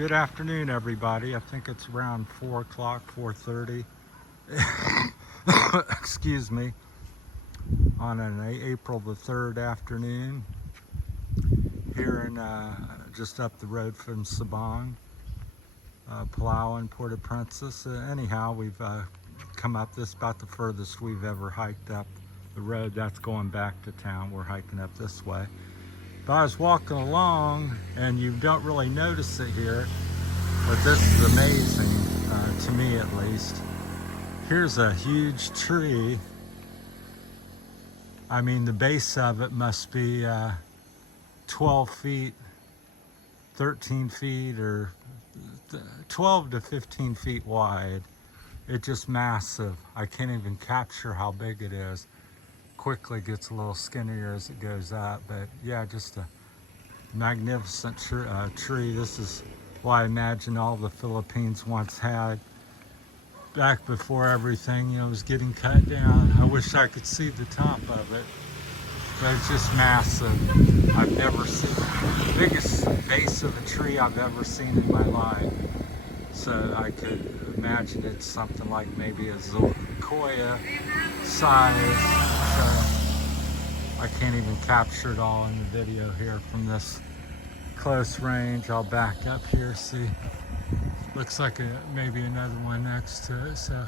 Good afternoon, everybody. I think it's around 4 o'clock, 4:30. Excuse me. On an April the 3rd afternoon here in just up the road from Sabang, Palawan, Port-au-Prince. Anyhow, we've come up. This is about the furthest we've ever hiked up the road. That's going back to town. We're hiking up this way. But I was walking along, and you don't really notice it here, but this is amazing, to me at least. Here's a huge tree. I mean, the base of it must be 12 feet, 13 feet, or 12 to 15 feet wide. It's just massive. I can't even capture how big it is. Quickly gets a little skinnier as it goes up, but yeah, just a magnificent tree. This is what I imagine all the Philippines once had back before everything, was getting cut down. I wish I could see the top of it, but it's just massive. I've never seen the biggest base of a tree I've ever seen in my life. So I could imagine it's something like maybe a Sequoia size. I can't even capture it all in the video here from this close range. I'll back up here, see. Looks like maybe another one next to it. So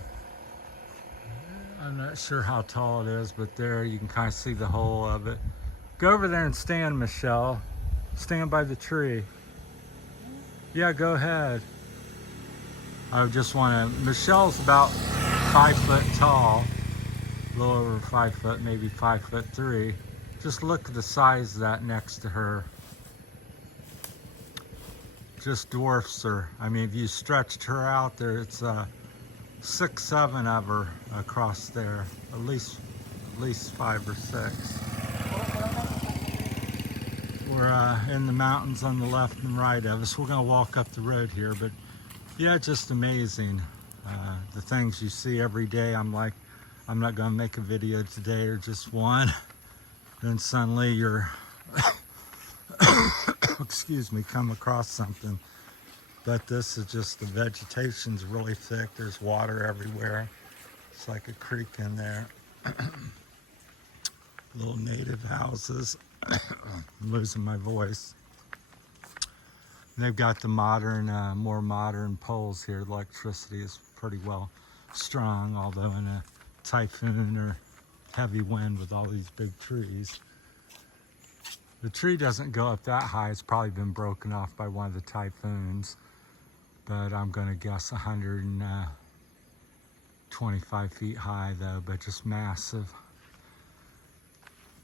I'm not sure how tall it is, but there you can kind of see the whole of it. Go over there and stand, Michelle. Stand by the tree. Yeah, go ahead. I just want to, Michelle's about 5 foot tall. A little over 5 foot, maybe 5'3". Just look at the size of that next to her. Just dwarfs her. I mean, if you stretched her out there, it's 6, 7 of her across there. At least 5 or 6. We're in the mountains on the left and right of us. We're gonna walk up the road here, but yeah, just amazing. The things you see every day. I'm like, I'm not gonna make a video today or just one. Then suddenly you're, excuse me, come across something. But this is just, the vegetation's really thick. There's water everywhere. It's like a creek in there. Little native houses. I'm losing my voice. And they've got the modern, more modern poles here. The electricity is pretty well strong, although in a typhoon or heavy wind with all these big trees. The tree doesn't go up that high. It's probably been broken off by one of the typhoons, but I'm gonna guess 125 feet high though, but just massive.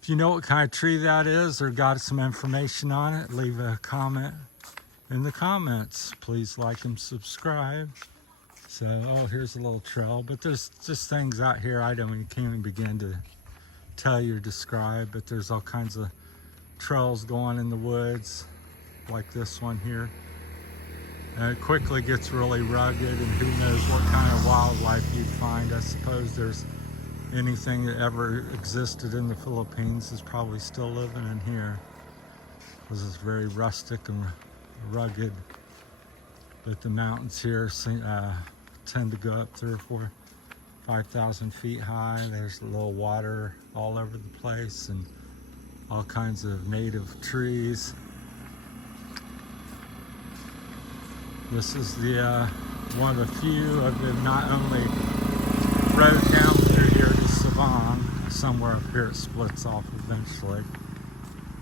If you know what kind of tree that is or got some information on it, leave a comment in the comments. Please like and subscribe. So, oh, here's a little trail, but there's just things out here can't even begin to tell you or describe, but there's all kinds of trails going in the woods, like this one here. And it quickly gets really rugged, and who knows what kind of wildlife you'd find. I suppose there's anything that ever existed in the Philippines is probably still living in here. This is very rustic and rugged, but the mountains here tend to go up 3,000 or 4,000, 5,000 feet high. There's a little water all over the place and all kinds of native trees. This is the one of the few of the not only road down through here to Sabang. Somewhere up here it splits off eventually,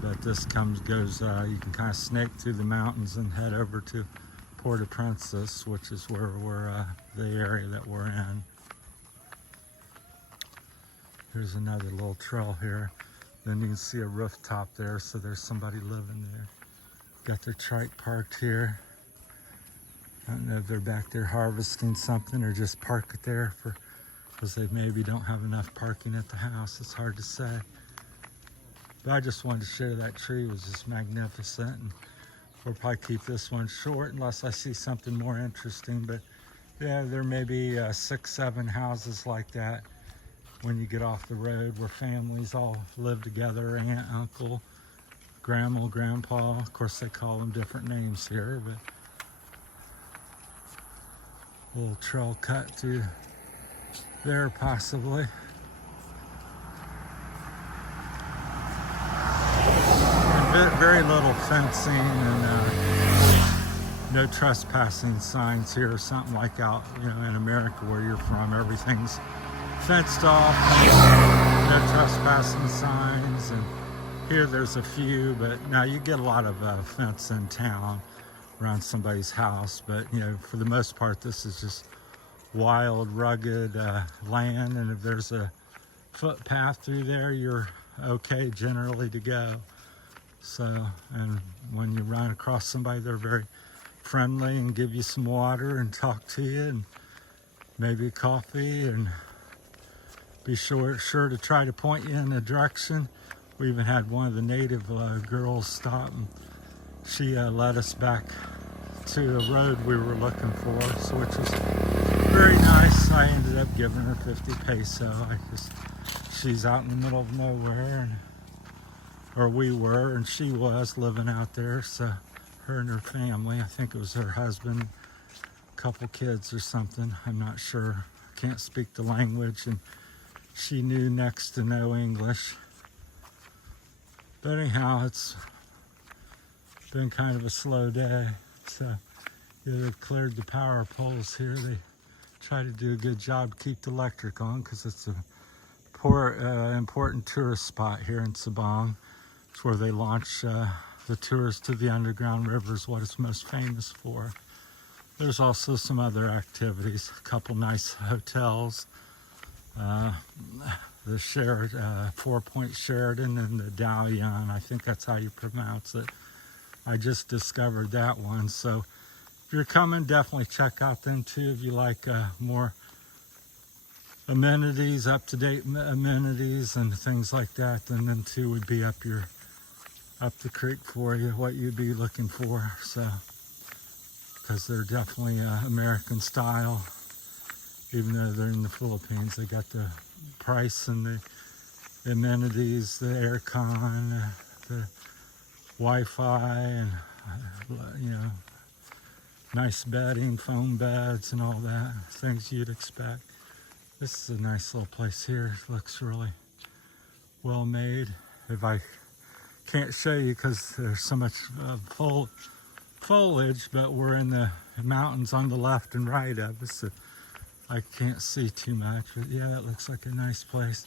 but this goes. You can kind of snake through the mountains and head over to Port-au-Prince, which is where we're the area that we're in. Here's another little trail here. Then you can see a rooftop there, so there's somebody living there. Got their trike parked here. I don't know if they're back there harvesting something or just park it there because they maybe don't have enough parking at the house. It's hard to say. But I just wanted to share that tree was just magnificent. And we'll probably keep this one short unless I see something more interesting. But yeah, there may be 6, 7 houses like that when you get off the road where families all live together, aunt, uncle, grandma, grandpa. Of course, they call them different names here, but Little trail cut through there possibly. And very little fencing and no trespassing signs here, or something like out, you know, in America where you're from. Everything's fenced off, no trespassing signs, and here there's a few, but now you get a lot of fence in town around somebody's house, but you know, for the most part this is just wild, rugged land, and if there's a footpath through there, you're okay generally to go. So, and when you run across somebody, they're very friendly and give you some water and talk to you and maybe coffee, and be sure to try to point you in a direction. We even had one of the native girls stop, and she led us back to a road we were looking for, so which was very nice. I ended up giving her 50 peso. She's out in the middle of nowhere, or we were, and she was living out there. So her and her family, I think it was her husband, a couple kids or something, I'm not sure. Can't speak the language, and she knew next to no English. But anyhow, it's been kind of a slow day. So yeah, they've cleared the power poles here. They try to do a good job to keep the electric on, because it's a important tourist spot here in Sabang. It's where they launch the tours to the underground rivers, what it's most famous for. There's also some other activities, a couple nice hotels. The Four Point Sheraton and the Dalian, I think that's how you pronounce it. I just discovered that one. So if you're coming, definitely check out them too if you like more amenities, up-to-date amenities and things like that. Then them two would be up the creek for you, what you'd be looking for. So, because they're definitely American style, even though they're in the Philippines. They got the price and the amenities, the aircon, the Wi-Fi, and you know, nice bedding, foam beds, and all that, things you'd expect. This is a nice little place here. It looks really well made. If I can't show you because there's so much foliage, but we're in the mountains on the left and right of us, so I can't see too much. But yeah, it looks like a nice place.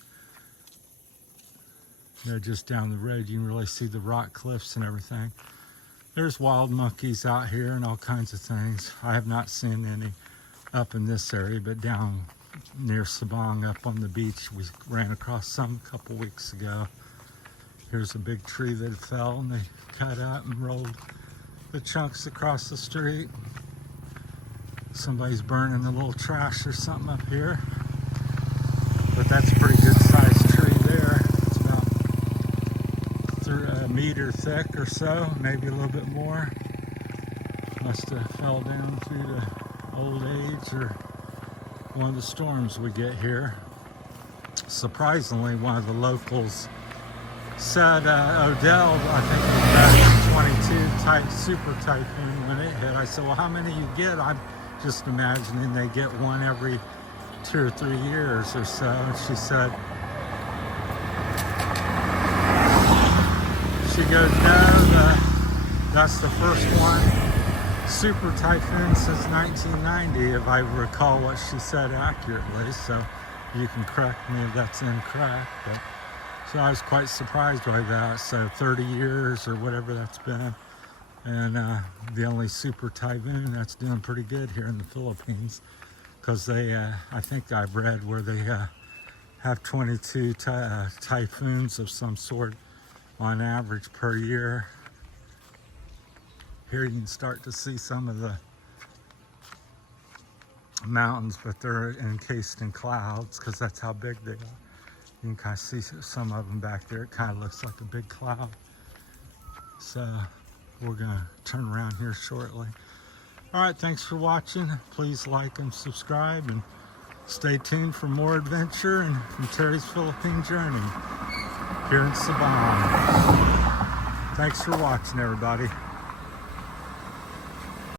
You know, just down the road you can really see the rock cliffs and everything. There's wild monkeys out here and all kinds of things. I have not seen any up in this area, but down near Sabang, up on the beach, we ran across some a couple weeks ago. Here's a big tree that fell, and they cut out and rolled the chunks across the street. Somebody's burning a little trash or something up here. But that's a pretty good sized tree there. It's about a meter thick or so, maybe a little bit more. Must have fell down through the old age or one of the storms we get here. Surprisingly, one of the locals said Odell, I think it was back in 22, super typhoon when it hit. I said, well, how many you get? I'm just imagining they get one every 2 or 3 years or so. And she said, she goes, no, that's the first one, super typhoon since 1990, if I recall what she said accurately. So you can correct me if that's incorrect. But so I was quite surprised by that. So 30 years or whatever that's been. And the only super typhoon that's doing pretty good here in the Philippines. Because they, I think I've read where they have 22 typhoons of some sort on average per year. Here you can start to see some of the mountains, but they're encased in clouds because that's how big they are. You can kind of see some of them back there. It kind of looks like a big cloud. So we're gonna turn around here shortly. All right, thanks for watching. Please like and subscribe, and stay tuned for more adventure and from Terry's Philippine Journey here in Sabang. Thanks for watching, everybody.